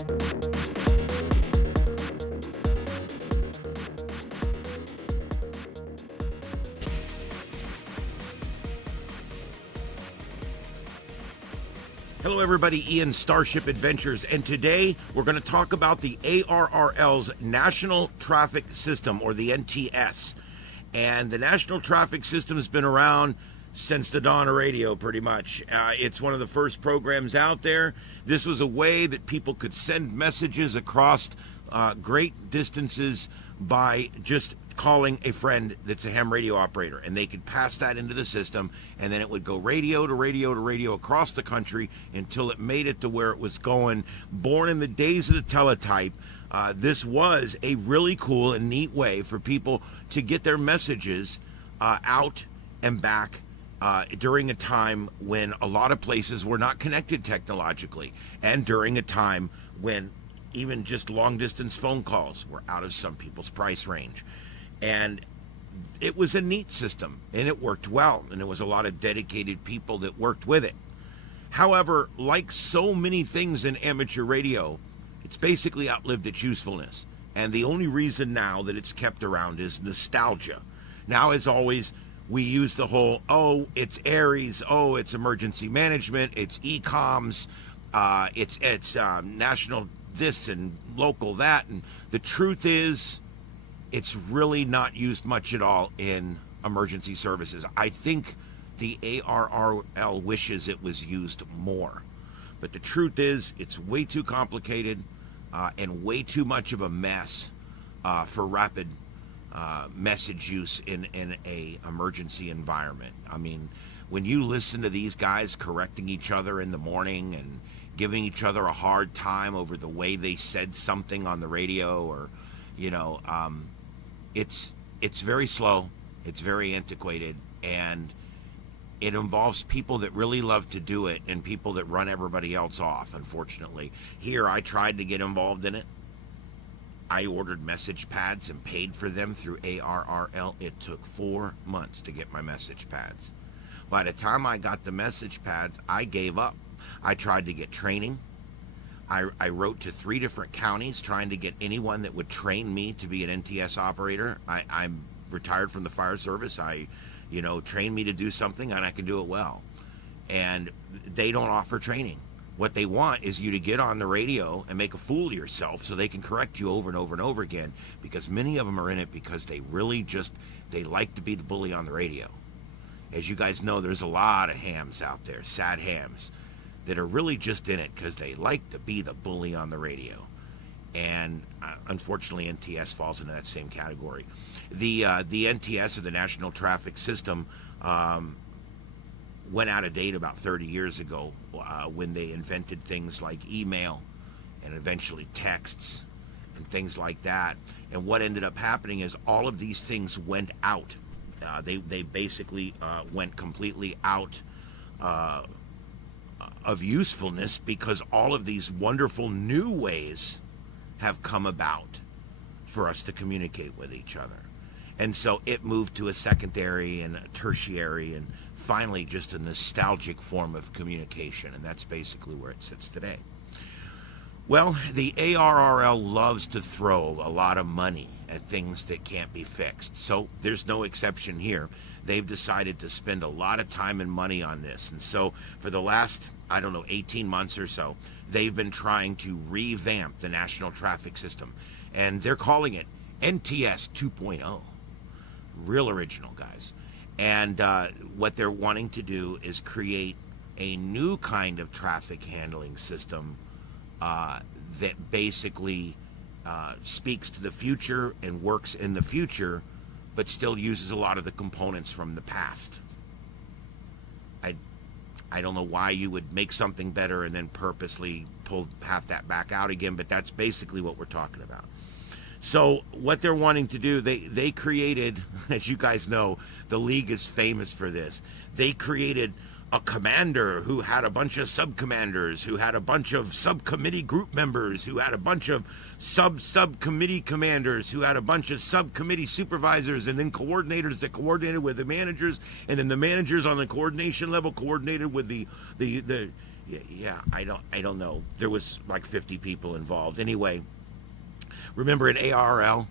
Hello everybody, Ian Starship Adventures, and today we're going to talk about the ARRL's National Traffic System, or the NTS. And the National Traffic System has been around since the dawn of radio, pretty much. It's one of the first programs out there. This was a way that people could send messages across great distances by just calling a friend that's a ham radio operator, and they could pass that into the system, and then it would go radio to radio to radio across the country until it made it to where it was going. Born in the days of the teletype, this was a really cool and neat way for people to get their messages out and back during a time when a lot of places were not connected technologically, and during a time when even just long distance phone calls were out of some people's price range. And it was a neat system, and it worked well, and there was a lot of dedicated people that worked with it. However, like so many things in amateur radio, it's basically outlived its usefulness. And the only reason now that it's kept around is nostalgia. Now, as always, we use the whole, oh, it's ARRS, oh, it's emergency management, it's e-coms, it's national this and local that. And the truth is, it's really not used much at all in emergency services. I think the ARRL wishes it was used more. But the truth is, it's way too complicated and way too much of a mess for rapid message use in a emergency environment. I mean, when you listen to these guys correcting each other in the morning and giving each other a hard time over the way they said something on the radio, or, you know, it's very slow, it's very antiquated, and it involves people that really love to do it and people that run everybody else off, unfortunately. Here, I tried to get involved in it. I ordered message pads and paid for them through ARRL. It took 4 months to get my message pads. By the time I got the message pads, I gave up. I tried to get training. I wrote to 3 different counties trying to get anyone that would train me to be an NTS operator. I'm retired from the fire service. Train me to do something, and I can do it well. And they don't offer training. What they want is you to get on the radio and make a fool of yourself so they can correct you over and over and over again, because many of them are in it because they really they like to be the bully on the radio. As you guys know, there's a lot of hams out there, sad hams, that are really just in it because they like to be the bully on the radio. And unfortunately, NTS falls into that same category. The NTS, or the National Traffic System, went out of date about 30 years ago when they invented things like email and eventually texts and things like that. And what ended up happening is all of these things went out. They basically went completely out of usefulness, because all of these wonderful new ways have come about for us to communicate with each other. And so it moved to a secondary and a tertiary and finally just a nostalgic form of communication, and that's basically where it sits today. Well, the ARRL loves to throw a lot of money at things that can't be fixed, so there's no exception here. They've decided to spend a lot of time and money on this, and so for the last, 18 months or so, they've been trying to revamp the National Traffic System, and they're calling it NTS 2.0. Real original, guys. And what they're wanting to do is create a new kind of traffic handling system that basically speaks to the future and works in the future, but still uses a lot of the components from the past. I don't know why you would make something better and then purposely pull half that back out again, but that's basically what we're talking about. So what they're wanting to do, they created, as you guys know, the league is famous for this. They created a commander who had a bunch of sub-commanders, who had a bunch of subcommittee group members, who had a bunch of subcommittee commanders, who had a bunch of subcommittee supervisors, and then coordinators that coordinated with the managers, and then the managers on the coordination level coordinated with the Yeah, I don't know. There was like 50 people involved. Anyway, remember at ARRL,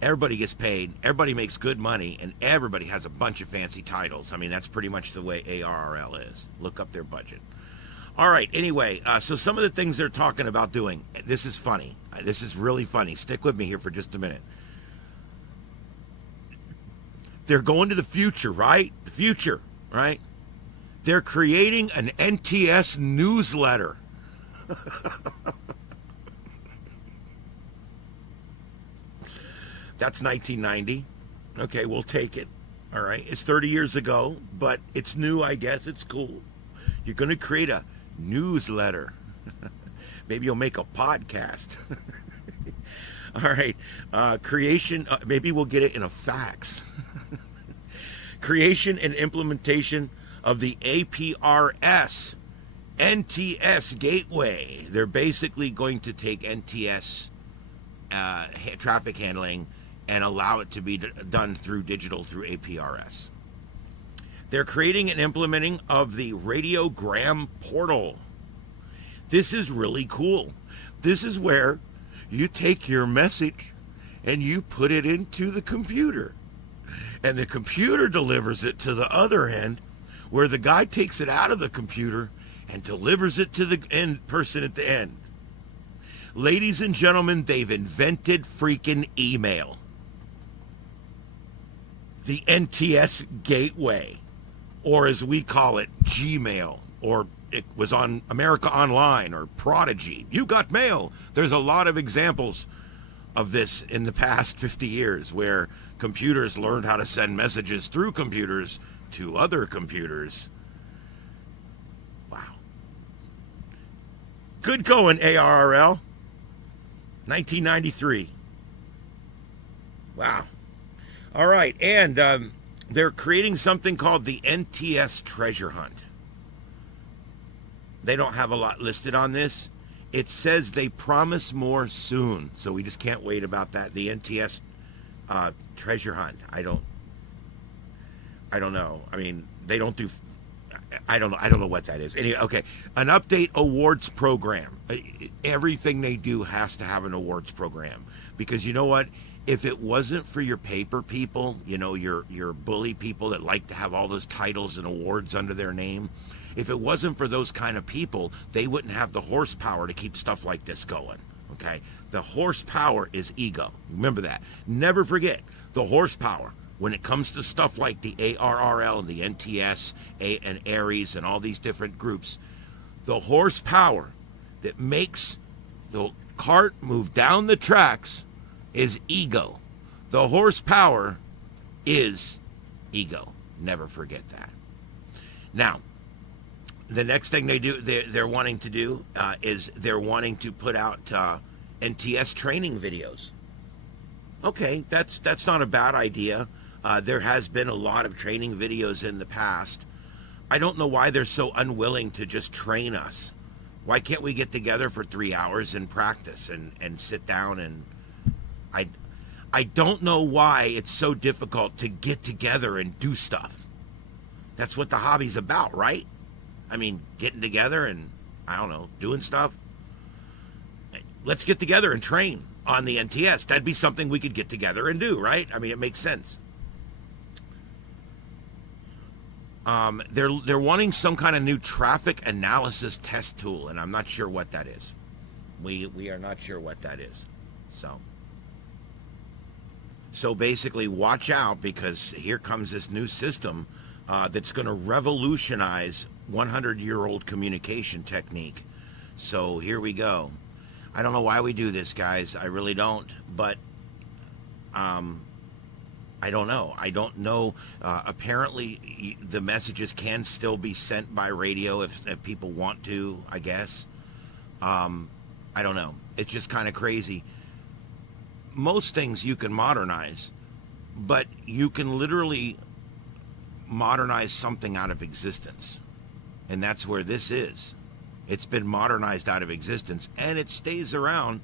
everybody gets paid, everybody makes good money, and everybody has a bunch of fancy titles. I mean, that's pretty much the way ARRL is. Look up their budget. All right, anyway, so some of the things they're talking about doing, this is funny. This is really funny. Stick with me here for just a minute. They're going to the future, right? The future, right? They're creating an NTS newsletter. That's 1990. Okay, we'll take it. All right, it's 30 years ago, but it's new, I guess. It's cool. You're going to create a newsletter. Maybe you'll make a podcast. All right, creation, maybe we'll get it in a fax. Creation and implementation of the APRS-NTS gateway. They're basically going to take NTS traffic handling and allow it to be done through digital through APRS. They're creating and implementing of the Radiogram Portal. This is really cool. This is where you take your message and you put it into the computer. And the computer delivers it to the other end, where the guy takes it out of the computer and delivers it to the end person at the end. Ladies and gentlemen, they've invented freaking email. The NTS gateway, or as we call it, Gmail, or it was on America Online or Prodigy. You got mail. There's a lot of examples of this in the past 50 years where computers learned how to send messages through computers to other computers. Wow. Good going, ARRL. 1993. Wow. All right, and they're creating something called the NTS Treasure Hunt. They don't have a lot listed on this. It says they promise more soon, so we just can't wait about that. The NTS Treasure Hunt. I don't know. I mean, they don't do. I don't know what that is. Anyway, okay. An update awards program. Everything they do has to have an awards program, because you know what? If it wasn't for your paper people, you know, your bully people that like to have all those titles and awards under their name, if it wasn't for those kind of people, they wouldn't have the horsepower to keep stuff like this going. Okay? The horsepower is ego. Remember that. Never forget the horsepower when it comes to stuff like the ARRL and the NTS and ARRS and all these different groups. The horsepower that makes the cart move down the tracks is ego. The horsepower is ego. Never forget that. Now, the next thing they're wanting to do is they're wanting to put out NTS training videos. Okay, that's not a bad idea. There has been a lot of training videos in the past. I don't know why they're so unwilling to just train us. Why can't we get together for 3 hours and practice and sit down and I don't know why it's so difficult to get together and do stuff. That's what the hobby's about, right? I mean, getting together and, I don't know, doing stuff. Let's get together and train on the NTS. That'd be something we could get together and do, right? I mean, it makes sense. They're wanting some kind of new traffic analysis test tool, and I'm not sure what that is. We are not sure what that is. So basically, watch out, because here comes this new system that's going to revolutionize 100-year-old communication technique. So here we go. I don't know why we do this, guys. I really don't. But I don't know. I don't know. Apparently, the messages can still be sent by radio if people want to, I guess. I don't know. It's just kind of crazy. Most things you can modernize, but you can literally modernize something out of existence. And that's where this is. It's been modernized out of existence, and it stays around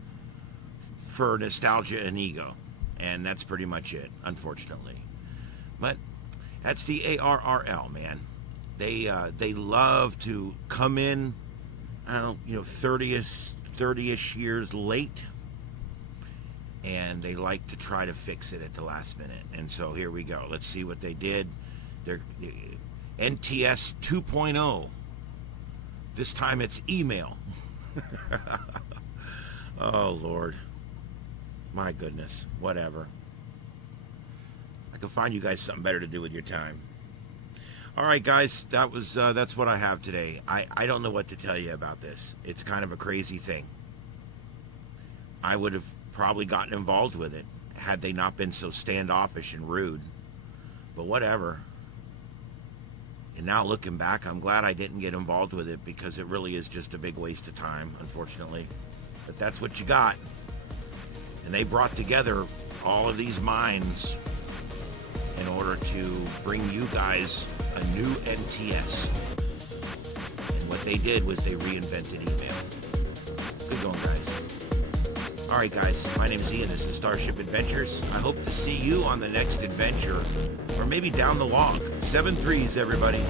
for nostalgia and ego. And that's pretty much it, unfortunately. But that's the ARRL, man. They love to come in 30-ish years late, and they like to try to fix it at the last minute. And so here we go. Let's see what they did. They're NTS 2.0. This time it's email. Oh, Lord. My goodness. Whatever. I can find you guys something better to do with your time. All right, guys. That's what I have today. I don't know what to tell you about this. It's kind of a crazy thing. I would have probably gotten involved with it had they not been so standoffish and rude. But whatever. And now looking back, I'm glad I didn't get involved with it, because it really is just a big waste of time, unfortunately. But that's what you got. And they brought together all of these minds in order to bring you guys a new NTS. And what they did was they reinvented email. Good going, guys. All right, guys, my name is Ian. This is Starship Adventures. I hope to see you on the next adventure, or maybe down the log. 7 3s, everybody.